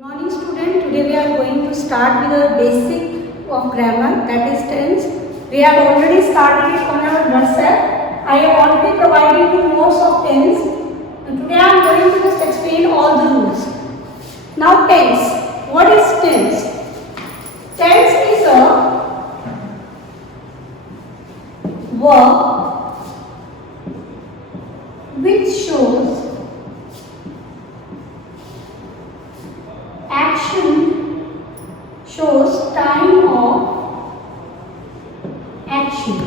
Morning student, today we are going to start with the basic of grammar, that is tense. We have already started it on our WhatsApp. I have already provided you notes of tense, and today I am going to just explain all the rules. Now tense, what is tense? Tense is a verb which shows action, shows time of action.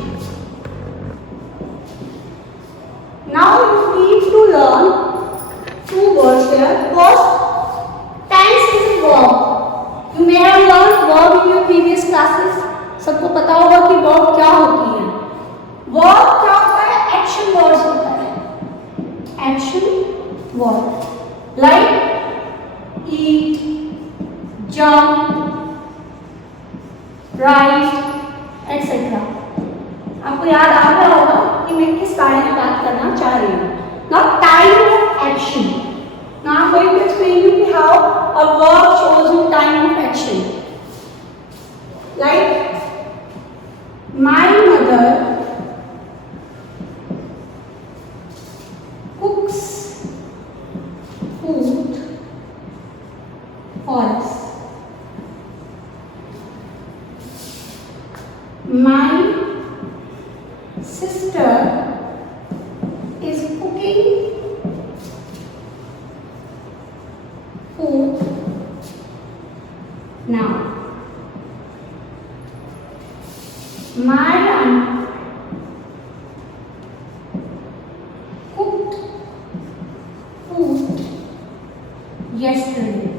Now you need to learn two words here. First, tense is a verb. You may have learned verb in your previous classes. सबको पता होगा कि verb क्या होती है. Verb क्या होता है? Action words होता है. Action word. Like eat, jump, write, etc. आपको याद आ गया होगा कि मैं किस बारे में बात करना चाह रही हूँ. Now time of action. Now I'm going to explain you how a verb shows you time of action. Like my mother cooks food for us. My sister is cooking food now. My aunt cooked food yesterday.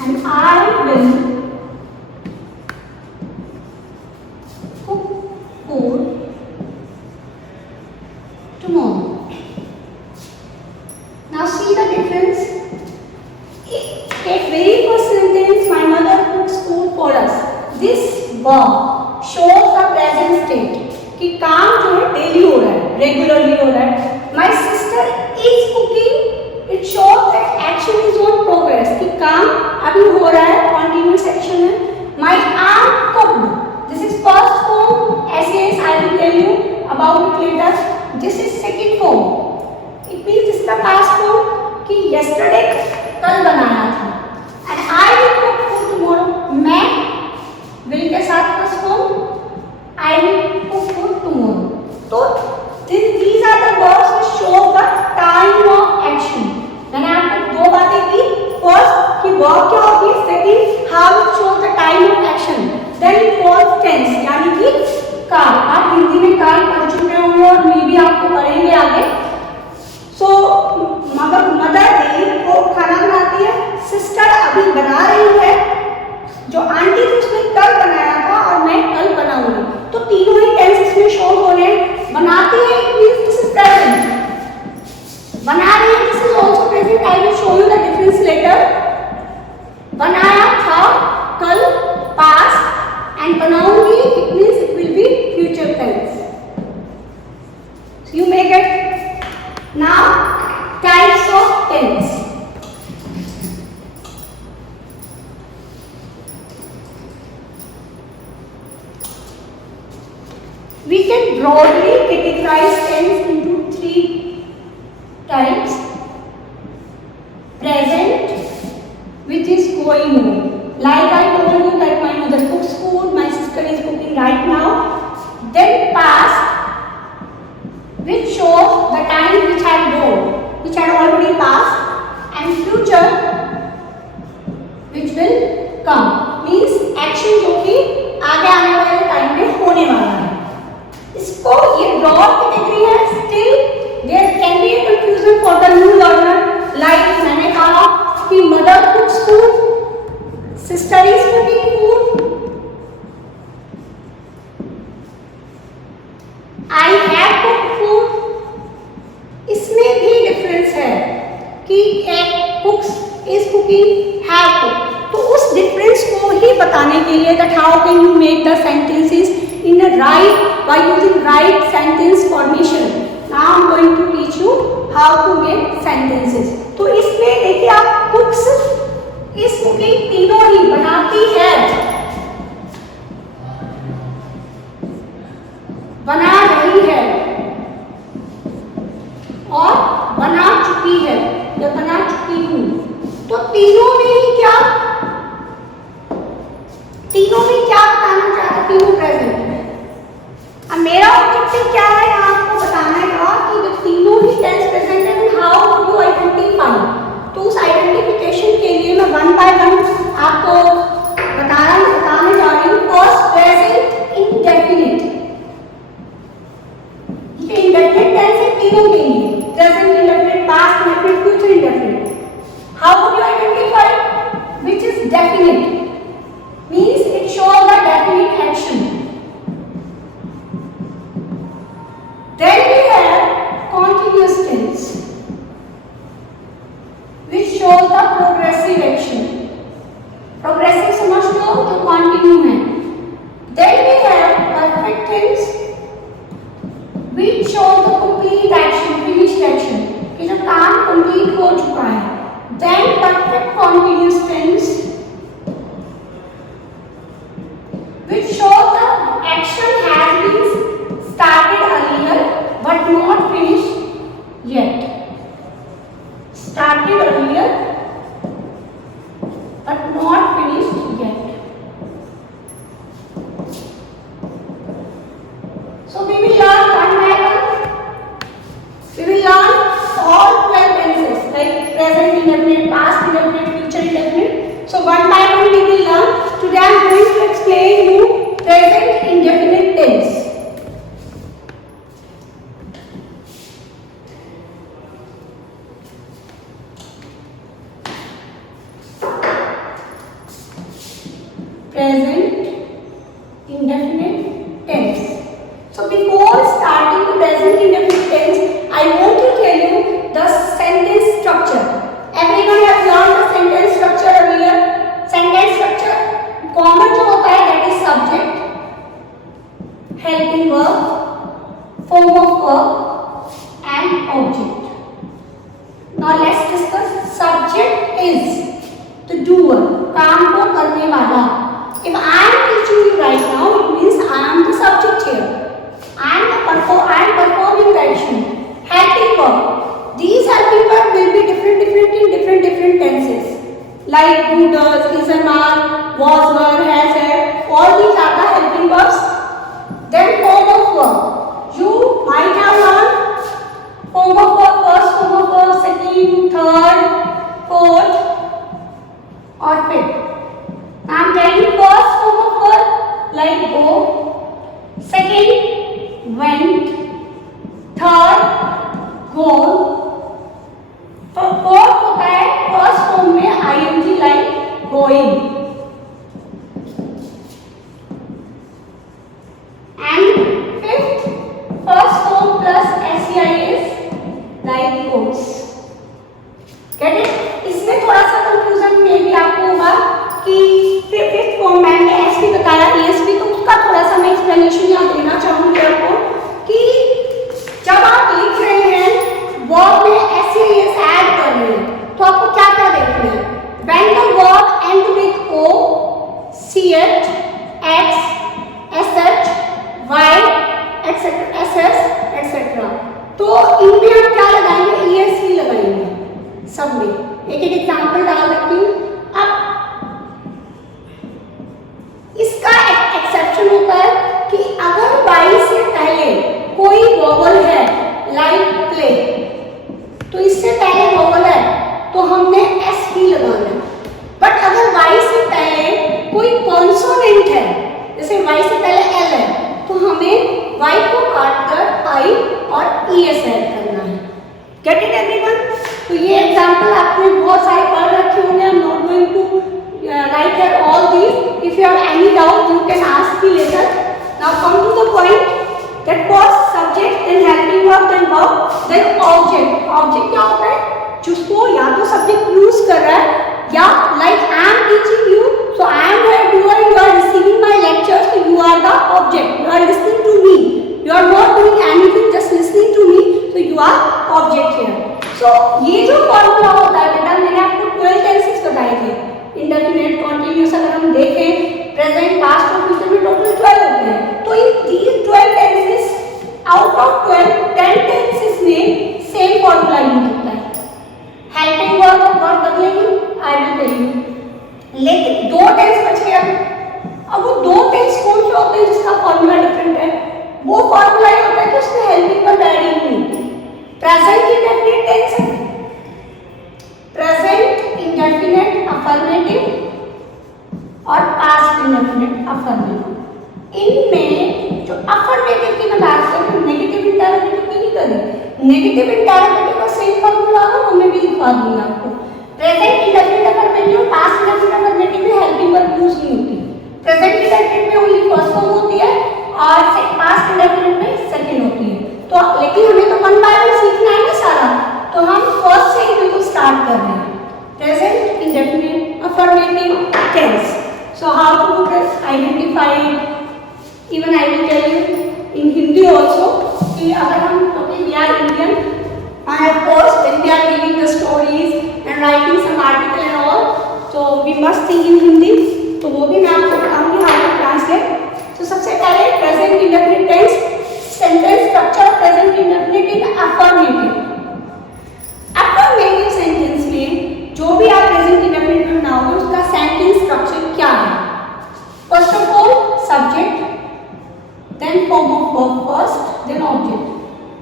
And I will cook food tomorrow. Now see the difference. Take very first sentence, my mother cooks food for us. This verb shows the present state कि काम जो है daily हो रहा है, regularly हो रहा है. My sister is cooking. It shows that action is on progress कि काम अभी हो रहा है, continuous action है. My aunt cooked. This is first form. As yes, I will tell you about it later. This is second form. It means this is the past form कि yesterday कल बनाया था. And I will cook food tomorrow. मैं will के साथ first form. I will cook food tomorrow. तो these are the verbs which show the time of action. मैंने आपको दो बातें की. First कि verb क्या होती है. Second how it shows the time of action. Then it was tense यानी कि काल. आप हिंदी में काल पढ़ चुके होंगे और मे भी आपको पढ़ेंगे आगे. So मदर डेली को खाना बनाती है. सिस्टर अभी बना रही है. जो आंटी थी उसने कल बनाया था और मैं कल बनाऊंगी. तो तीनों ही टेंस इसमें शो हो रहे हैं. बनाती है it means this is present. बना रही है this is also present. I will show you the difference later. बनाया था कल पास्ट एंड बनाऊंगी it means it will be future tense. So you may get. Now types of tense. We can broadly categorize tense into three types. Present, which is going on. Like I told you that my mother cooks food, my sister is cooking right now. Then past, which shows the time which had gone, which had already passed. And future, which will come. Means action जो कि आगे आने वाले time में होने वाला है. इसको ये ब्रॉड कैटेगरी है. Still there can be a confusion for the new learner. Like मैंने कहा कि mother cooks food, sister is cooking food, I have cooked food. इसमें भी डिफरेंस है कि एक cooks is cooking, have cooked. तो उस डिफरेंस को ही बताने के लिए that how can you make the sentences in a right by using right sentence formation. Now I am going to teach you how to make sentences. तो इसमें देखिए आप cooks इस कुकिंग तीनों ही बनाती है, बना रही है और बना चुकी है या बना चुकी हूं। तो तीनों में ही क्या बताना चाह रहा, तीनों प्रेजेंट है। अब मेरा ऑब्जेक्टिव क्या है, आपको बताना है कि जब तीनों ही टेंस प्रेजेंट है, हाउ डू यू आइडेंटिफाई। तो उस आइडेंटिफिकेशन के लिए मैं वन बाय वन आपको बताने जा रही हूँ। First, present indefinite. Indefinite tense है तीनों के लिए, present indefinite, past indefinite, future indefinite. How would you identify which is definite? Means it shows the definite action. Then we have continuous tense, which shows the progressive action. Progressive समझ लो तो continue है। Then we have perfect tense, which shows the complete action, finished action, कि जब काम complete हो चुका है। Then perfect continuous tense, which shows the action has been started earlier but not finished yet. Started earlier but not finished yet. So we will learn one by one. We will learn all 12 tenses like present indefinite, past indefinite, future indefinite. So one by one we will learn. Today I am going to explain you present indefinite tense. Present indefinite tense. So before starting the present indefinite tense, I want to tell you the sentence structure. Everyone has learned the sentence structure earlier. Sentence structure common जो होता है that is subject, helping verb, form of verb and object. Now let's discuss. Subject is the doer, काम को करने वाला. If I am teaching you right now, it means I am the subject here. I am performing the action. Helping verb. These helping verb will be different in different tenses. Like do, does, is and are, was, were, has, had. All these are the helping verbs. Then form of verb. You might have learned form of verb, first form of verb, second, third, fourth or fifth. I am telling you first form of verb like go, second went, third gone, fourth होता है first form में ING like going, and fifth first form plus SEIS like goes. Get it? इसमें थोड़ा सा confusion में भी आपको होगा कि फिफ्थ फॉर्म मैंने एसपी बताया, ईएसपी, तो उसका थोड़ा सा मैं एक्सप्लेनेशन यहाँ देना चाहूंगी आपको कि जब आप लिख रहे हैं वर्ब में एसईआईएस ऐड कर रहे हैं तो आपको क्या क्या देखना है? When the verb end with o, ch, x, sh, y, etc., ss, etc. तो इनमें हम क्या लगाएंगे? ESV लगाएंगे सब में। एक एग्जांपल डाल देती हूँ। अब इसका एक एक्सेप्शन होता है कि अगर y से पहले कोई वोवल है लाइक प्ले, तो इससे पहले वोवल है तो हमने एस भी लगाना है। बट अगर y से पहले कोई कॉन्सोनेंट है, जैसे y से पहले l है, तो हमें y को काटकर i और es ऐड करना है। Get it everyone? तो ये एग्जांपल आपने बहुत सारे पढ़ रखे होंगे। I am not going to write here all these. If you have any doubt you can ask me later. Now come to the point that first subject then helping verb then verb then object. Object क्या होता है? जिसको या तो subject use कर रहा है या like I am teaching you, so I am the doer, you are receiving my lecture, so you are the object, you are listening to me, you are not doing anything, just listening to me, present indefinite tense, present indefinite affirmative और past indefinite affirmative. इनमें जो affirmative की मैं बात करूं, negative interrogative की नहीं करी। नेगेटिव इंटरोगेटिव का सेम फॉर्मूला है, मैं भी दिखा दूंगी आपको। Present indefinite affirmative, past indefinite affirmative में हेल्पिंग वर्ब यूज नहीं होती। प्रेजेंट इंडेफिनिट में ओनली फर्स्ट फॉर्म होती है और पास्ट इंडेफिनिट में सेकंड होती है। तो लेकिन हमें तो वन बाय वन सीखना है ना सारा, तो हम फर्स्ट से ही बिल्कुल स्टार्ट कर रहे हैं। Present indefinite affirmative tense. So how to do this? Identify, even I will tell you in Hindi also कि अगर हम क्योंकि we are Indian and of course when we are reading the stories and writing some article and all, so we must think in Hindi, तो वो भी मैं आपको बताऊंगी how to translate। तो सबसे पहले present indefinite tense sentence structure, present indefinite in affirmative। affirmative sentence में जो भी आप present indefinite में बनाओगे उसका sentence structure क्या है? First of all subject, then form of verb first, then object।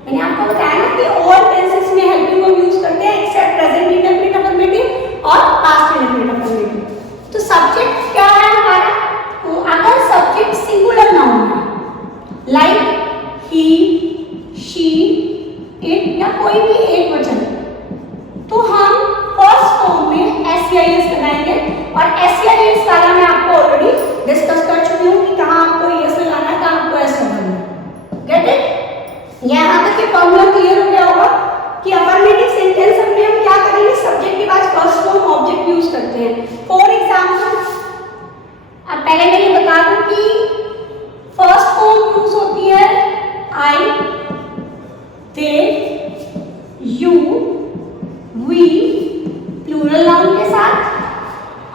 मैंने आपको बताया ना कि all tenses में helping verb यूज करते हैं except present indefinite affirmative और past indefinite affirmative। तो subject क्या है हमारा? तो अगर subject singular noun है like he, she, it या कोई भी एक वचन, तो हम फर्स्ट फॉर्म में SEIS लगाएंगे। और SEIS वाला मैं आपको ऑलरेडी डिस्कस कर चुकी हूँ कि कहाँ आपको यस लगाना है, कहाँ आपको एस लगाना है। Get it? यहाँ तक ये फॉर्मूला क्लियर हो गया होगा कि अफर्मेटिव सेंटेंस में हम क्या करेंगे, सब्जेक्ट के बाद फर्स्ट फॉर्म ऑब्जेक्ट यूज करते हैं। फॉर एग्जाम्पल, अब पहले मैं ये बता दूं कि फर्स्ट फॉर्म यूज होती है आई, दे, यू, वी प्लूरल नाउन के साथ,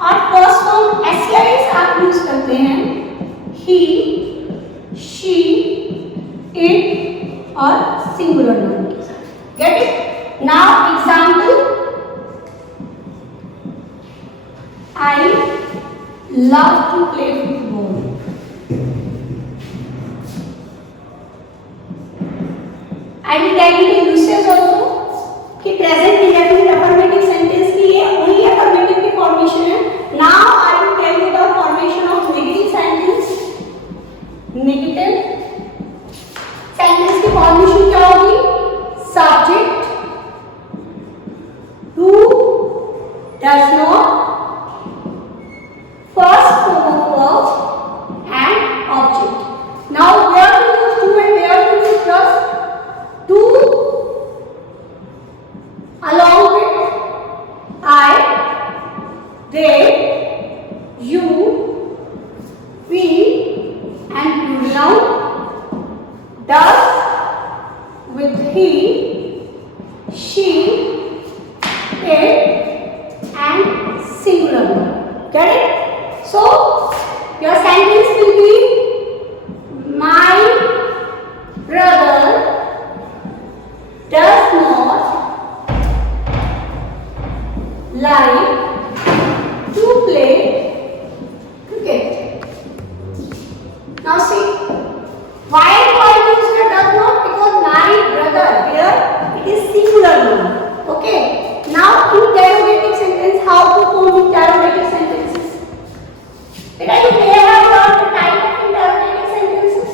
और फर्स्ट फॉर्म एसईआईएस आप यूज करते हैं ही, शी, इट और सिंगुलर नाउन के साथ। Get it? Now example, I love to play football. I will tell you the usage also कि प्रेजेंट इंडेफिनिट अफर्मेटिव सेंटेंस की ये ओनली अफर्मेटिव की फॉर्मेशन है। Now I will tell you the formation of negative sentence. Negative sentence की formation क्या होगी? Subject, who, does not, first form of verb and object. Now where to use to and where to use does? Do along with I, they, you, we and plural noun, does with he, she, it and singular noun. Get it? So your sentence will be my brother does not like to play cricket. Now see, why do I use the does not? Because my brother here it is singular noun. Okay. Now interrogative sentence, how to form interrogative sentences? Did I have learned the type of interrogative sentences?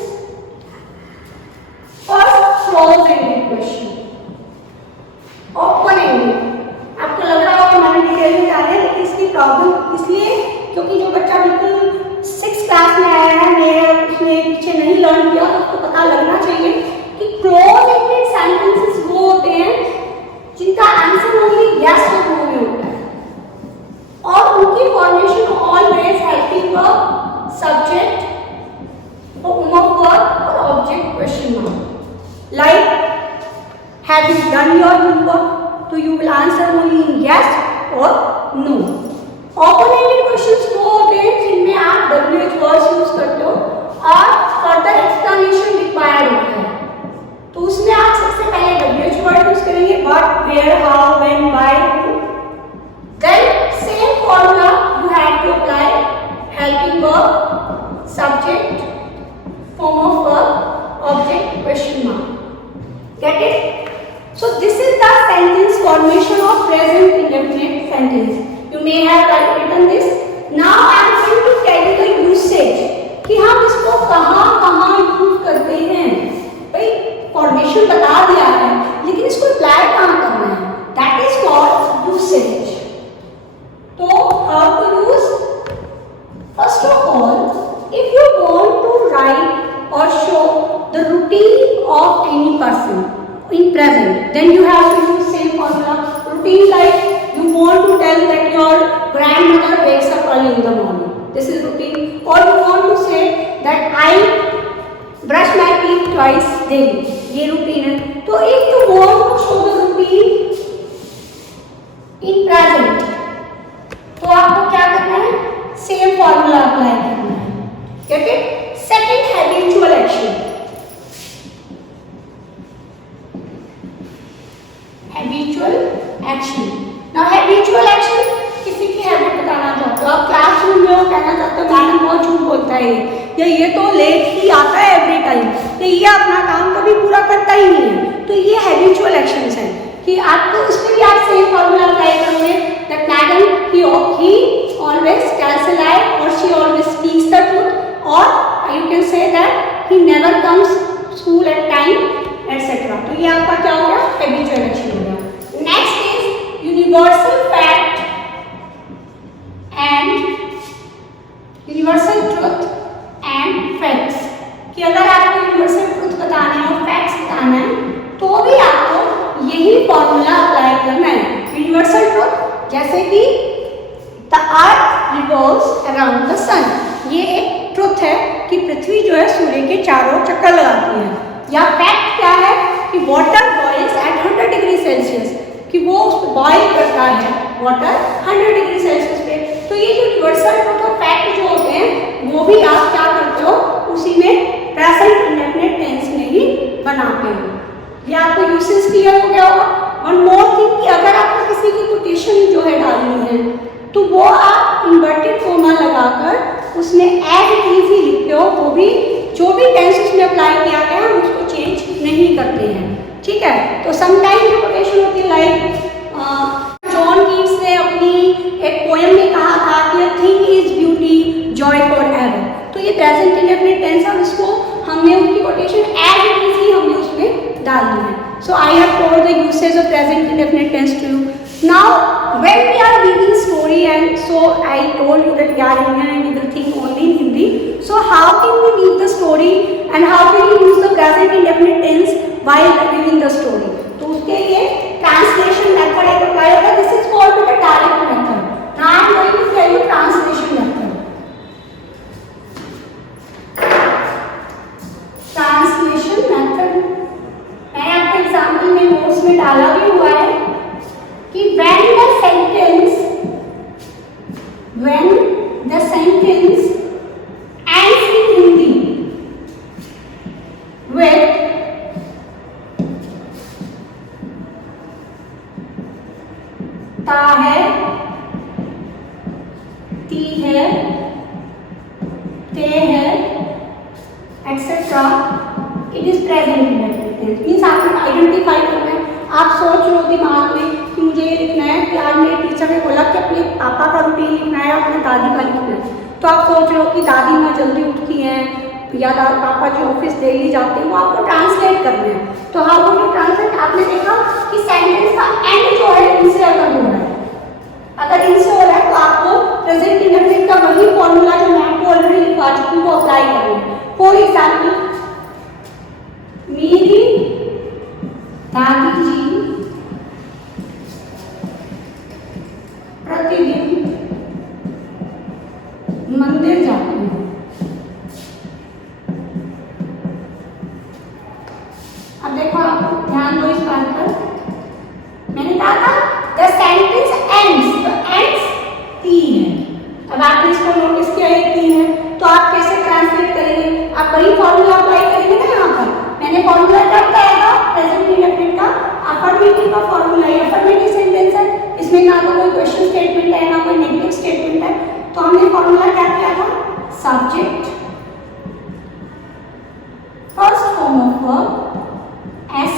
First, close-ended question, open-ended। आपको लग रहा होगा मैंने detail में जाना है, लेकिन इसकी प्रॉब्लम इसलिए क्योंकि जो बच्चा बिल्कुल 6th क्लास में आया है, मैं उसने पीछे नहीं लर्न किया, तो उसको पता लगना चाहिए कि क्लोज एंडेड सेंटेंसेस वो होते हैं जिनका आंसर ओनली यस और नो में होता है और उनकी formation always helping verb, subject, form of verb और object question mark. Like have you done your homework? तो you will answer only in yes or no। Open-ended questions वो होते हैं जिनमें आप WH words यूज करते हो और further explanation required होता है। तो उसमें आप सबसे पहले WH word यूज करेंगे, what, where, how, when, why, who। Then same formula you have to apply, helping verb, subject, form of verb, object, question mark। Get it? So this formation of present indefinite sentence. You may have written this. Now I am going to tell you the usage कि हम इसको कहाँ कहाँ use करते हैं। भाई formation बता दिया है, लेकिन इसको अप्लाई कहाँ करना है, that is called usage. तो how to use? First of all, if you want to write or show the routine of any person in present, then you have to use same formula. Routine, like you want to tell that your grandmother wakes up early in the morning. This is routine. Or you want to say that I brush my teeth twice daily. ये routine है. तो if you want to show the routine in present, तो आपको क्या करना है? Same formula apply करना है. Get it? Second, habitual action. Habitual action. Now habitual action, किसी की हैबिट बताना चाहते हो, आप क्लासरूम में हो, कहना चाहते हो मैडम बहुत झूठ बोलता है या ये तो लेट ही आता है एवरी टाइम, तो ये अपना काम कभी पूरा करता ही नहीं है. तो ये हैबिचुअल एक्शंस हैं कि आपको उसमें भी आप सेम फॉर्मूला अप्लाई करोगे that madam he always tells a lie or she always speaks the truth, or you can say that he never comes school at time, etc. तो ये आपका क्या हो गया? हैबिचुअल एक्शन हो गया. Next is universal fact and universal truth and facts. कि अगर आपको यूनिवर्सल ट्रुथ बताना है और फैक्ट्स बताना है तो भी आपको यही फॉर्मूला अप्लाई करना है. यूनिवर्सल ट्रुथ जैसे कि The earth revolves around the sun. ये एक ट्रुथ है कि पृथ्वी जो है सूर्य के चारों चक्कर लगाती है. या फैक्ट क्या है कि water boils at 100 degree Celsius, कि वो बॉइल करता है वाटर 100 डिग्री सेल्सियस पे. तो ये जो यूनिवर्सल ट्रुथ और फैक्ट जो होते हैं वो भी आप क्या करते हो, उसी में प्रेजेंट इंडेफिनिट टेंस में ही बनाते हो. ये आपको यूसेज क्लियर हो गया होगा. वन मोर थिंग कि अगर आपको किसी की कोटेशन जो है डालनी है तो वो आप इन्वर्टेड कोमा लगाकर उसमें एज इट इज ही लिखते हो. वो भी जो भी टेंस उसमें अप्लाई किया गया है उसको चेंज नहीं करते हैं. ठीक है. तो समटाइम जो कोटेशन होती है लाइक जॉन कीट्स ने अपनी एक पोएम में कहा था कि a thing is beauty joy for ever. तो ये प्रेजेंट इंडेफिनिट टेंस है, इसको हमने उसकी कोटेशन एज इट इज ही हमने उसमें डाल दी है. So I have told the usage of present indefinite tense to you. Now, when we are reading story, and so I told you that we are Indian and we will think only in Hindi. So how can we read the story and how can we use the present indefinite tense while reading the story? तो उसके लिए translation method एक apply होगा. This is called the direct method. Now I am going to tell you translation method. Translation method मैंने आपको example में notes में डाला भी हुआ है कि when the sentence ends in Hindi with ता है, ती है, ते है, etc. It is present indefinite tense. Means आपने आइडेंटिफाई करना है. आप सोच रहे हो दिमाग में कि मुझे ये लिखना है कि आज मेरे टीचर ने बोला कि अपने पापा का रूटीन लिखना है, अपने दादी का लिखना है. तो आप सोच रहे हो कि दादी माँ जल्दी उठती हैं या पापा जी ऑफिस डेली जाते हैं, वो आपको ट्रांसलेट करना है. तो हाँ वो जो ट्रांसलेट आपने देखा कि सेंटेंस का एंड जो है इनसे अगर हो रहा है, अगर इनसे हो रहा है तो आपको प्रेजेंट इंडेफिनिट का वही फॉर्मूला जो मैं आपको ऑलरेडी लिखवा चुकी हूँ वो अप्लाई करना है. फॉर एग्जाम्पल, मेरी दादी जी प्रतिदिन मंदिर जाती हैं. अब देखो आप ध्यान दो इस बात पर. मैंने कहा था द सेंटेंस एंड्स, तो एंड्स तीन है. अब आपने इसको नोटिस किया है तीन है, तो आप कैसे ट्रांसलेट करेंगे? आप वही फॉर्मूला अप्लाई करेंगे ना. यहाँ पर मैंने फॉर्मूला क्या बताया था प्रेजेंट इंडेफिनिट का, अफर्मेटिव का फॉर्मूला है. अफर्मेटिव सेंटेंस है, इसमें ना तो कोई क्वेश्चन स्टेटमेंट है ना कोई नेगेटिव स्टेटमेंट है. तो हमने फॉर्मूला क्या किया था? Subject, first form of verb, S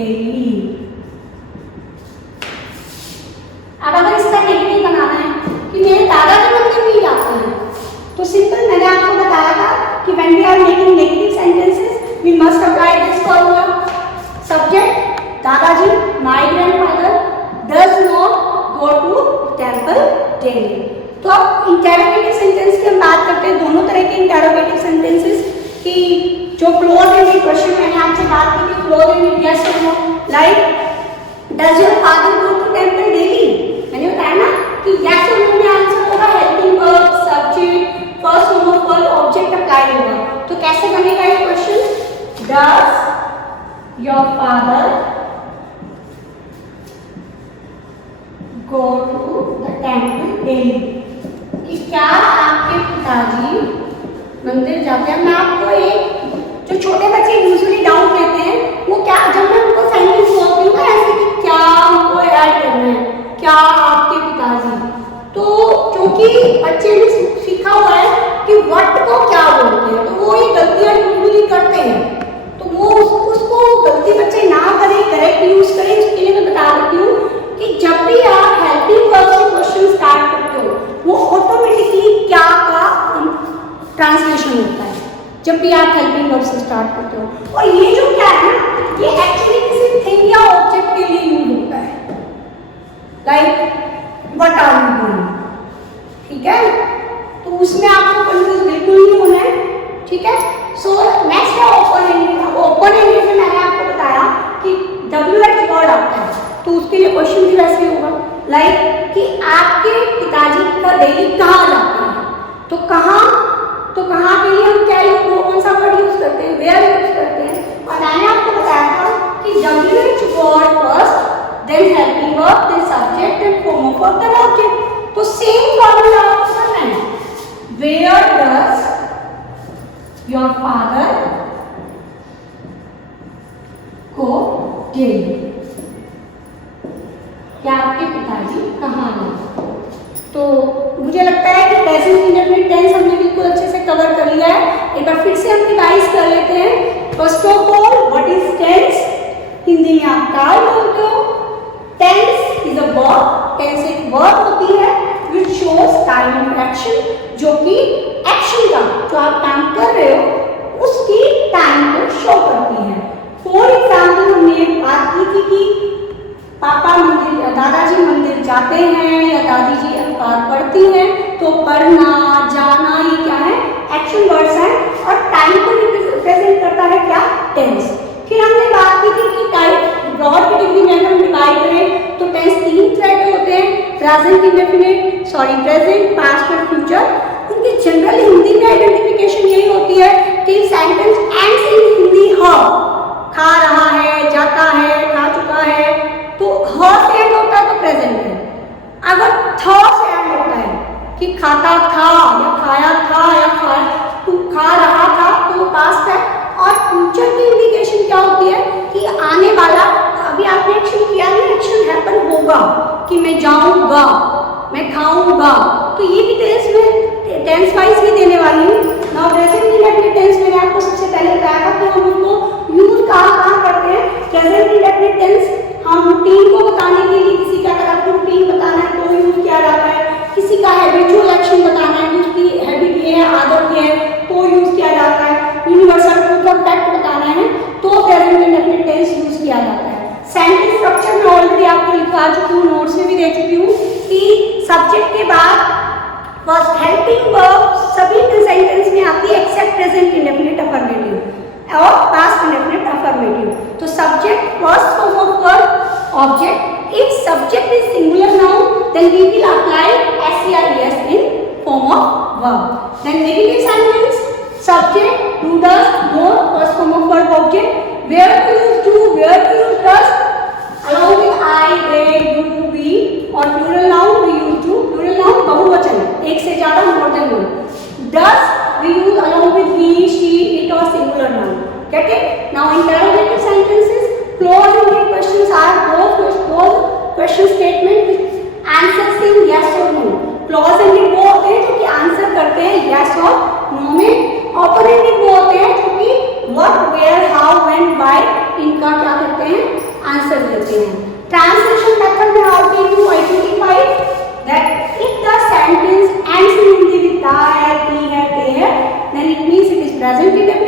daily. अब अगर इसका नेगेटिव बनाना है कि मेरे दादाजी मंदिर नहीं जाते हैं, तो सिंपल मैंने आपको बताया था कि when we are making negative sentences we must apply this formula. Subject दादाजी, my grandfather does not go to temple daily. तो अब इंटरोगेटिव सेंटेंस की हम बात करते हैं, दोनों तरह के इंटरोगेटिव सेंटेंसेस की जो क्लोज एंडेड क्वेश्चन मैंने आपसे बात की थी, क्लोज एंडेड यस और no, like does your father go to temple daily. मैंने बताया ना कि यस और नो में आंसर होगा helping verb, subject, first form of verb, object apply होगा। तो कैसे बनेगा ये question? Does your father go to the temple daily, कि क्या आपके पिताजी मंदिर जाते हैं। मैं आपको एक जो छोटे बच्चे यूजुअली डाउट लेते हैं वो क्या, जब मैं उनको सेंटेंस बोलती हूँ ना ऐसे कि क्या उनको ऐड करना है, क्या आपके पिताजी, तो क्योंकि बच्चे ने सीखा हुआ है कि व्हाट को क्या बोलते हैं, तो वो ये गलतियाँ यूजुअली करते हैं। तो वो उसको गलती बच्चे ना करें, करेक्ट यूज करें, इसके लिए मैं बता देती हूँ कि जब भी आप हेल्पिंग वर्ब से क्वेश्चन स्टार्ट करते हो वो ऑटोमेटिकली क्या का ट्रांसलेशन होता है जब भी आप हेल्पिंग वर्ब से स्टार्ट करते हो। और ये जो क्या है ना, ये एक्चुअली किसी थिंग या ऑब्जेक्ट के लिए यूज होता है, like what are you doing, ठीक है। तो उसमें आपको कंफ्यूज बिल्कुल नहीं होना है, ठीक है। सो नेक्स्ट है ओपन एंडेड। ओपन एंडेड में मैंने आपको बताया कि WH वर्ड आता है, तो उसके लिए क्वेश्चन भी वैसे होगा, लाइक कि आपके पिताजी का डेली कहाँ जाते हैं, तो कहाँ के लिए हम क्या कौन सा वर्ड यूज करते हैं, वेयर यूज करते हैं। और मैंने आपको बताया था कि WH word first, then helping verb, then subject, then form of verb, then object. तो सेम फॉर्मूला आपको करना है, where does your father go daily, क्या आपके पिताजी कहाँ गए। तो मुझे लगता है कि प्रेजेंट इंडेफिनिट टेंस हमने बिल्कुल अच्छे से कवर कर लिया है। एक बार फिर से हम रिवाइज कर लेते हैं। First of all what is tense, Hindi में आप क्या बोलते हो? Tense is a verb, tense एक वर्ब होती है which shows time of action, जो कि एक्शन का जो आप काम कर रहे हो उसकी टाइम को शो करती है। फॉर एग्जाम्पल हमने बात की थी कि पापा मंदिर, दादाजी मंदिर जाते हैं या दादी जी अखबार पढ़ती हैं, तो पढ़ना, जाना, ये क्या है, एक्शन वर्ड्स हैं और टाइम को रिप्रेजेंट करता है क्या, टेंस। फिर हमने बात की थी कि टाइप ब्रॉड कैटेगरी में हम डिवाइड करें तो टेंस 3 तरह के होते हैं, प्रेजेंट इंडेफिनिट, प्रेजेंट, पास्ट और फ्यूचर। उनकी जनरल हिंदी में आइडेंटिफिकेशन यही होती है कि सेंटेंस एंड्स इन हिंदी ह, खा रहा है, जाता है, खा चुका है, तो ह से एंड होता है तो प्रेजेंट है। अगर थ से एंड होता है कि खाता था या खाया था या खा रहा था तो पास्ट है। और फ्यूचर की इंडिकेशन क्या होती है कि आने वाला, अभी आपने एक्शन किया है, एक्शन हैपन होगा, कि मैं जाऊंगा, मैं खाऊंगा, तो ये भी टेंस वाइज ही देने वाली हूँ। नाउ प्रेजेंट इंडेफिनिट टेंस मैंने आपको सबसे पहले बताया था कि हम उनको यूज कहाँ करते हैं। प्रेजेंट इंडेफिनिट टेंस हम रूटीन को बताने के लिए, किसी का अगर आपको रूटीन बताना है तो यूज किया जाता है, किसी का हैबिचुअल एक्शन बताना है, उसकी हैबिट ये है, आदत ये है, तो यूज किया जाता है। यूनिवर्सल ट्रूथ और फैक्ट बताना है तो प्रेजेंट इंडेफिनिट टेंस यूज किया जाता है। सेंटेंस स्ट्रक्चर में ऑलरेडी आपको लिखा चुकी हूँ, नोट्स में भी दे चुकी हूँ कि सब्जेक्ट के बाद फर्स्ट हेल्पिंग वर्ब सभी सेंटेंस में आती है एक्सेप्ट प्रेजेंट इंडेफिनिट अफर्मेटिव और पास्ट इंडेफिनिट अफर्मेटिव। तो subject first form of verb, object. If subject is singular noun then we will apply SERES in form of verb. Then negative sentence, subject, do, does, don't, first form of verb, object. Where to use do, where to use does, along with I, they, you, we, और plural noun we use do, plural noun बहुवचन, एक से ज्यादा, more than one. Does we use along with he, she, it और singular noun. Get it? Now interrogative sentences, close-ended questions are those question statement with answers in yes or no. Close-ended वो होते हैं जो कि answer करते हैं yes और no में। Open-ended वो होते हैं जो कि what, where, how, when, why, इनका क्या करते हैं, आंसर देते हैं। ट्रांसलेशन मेथड में how can you identify that if the sentence ends in Hindi with ता है, ती है, ते है, then it means it is present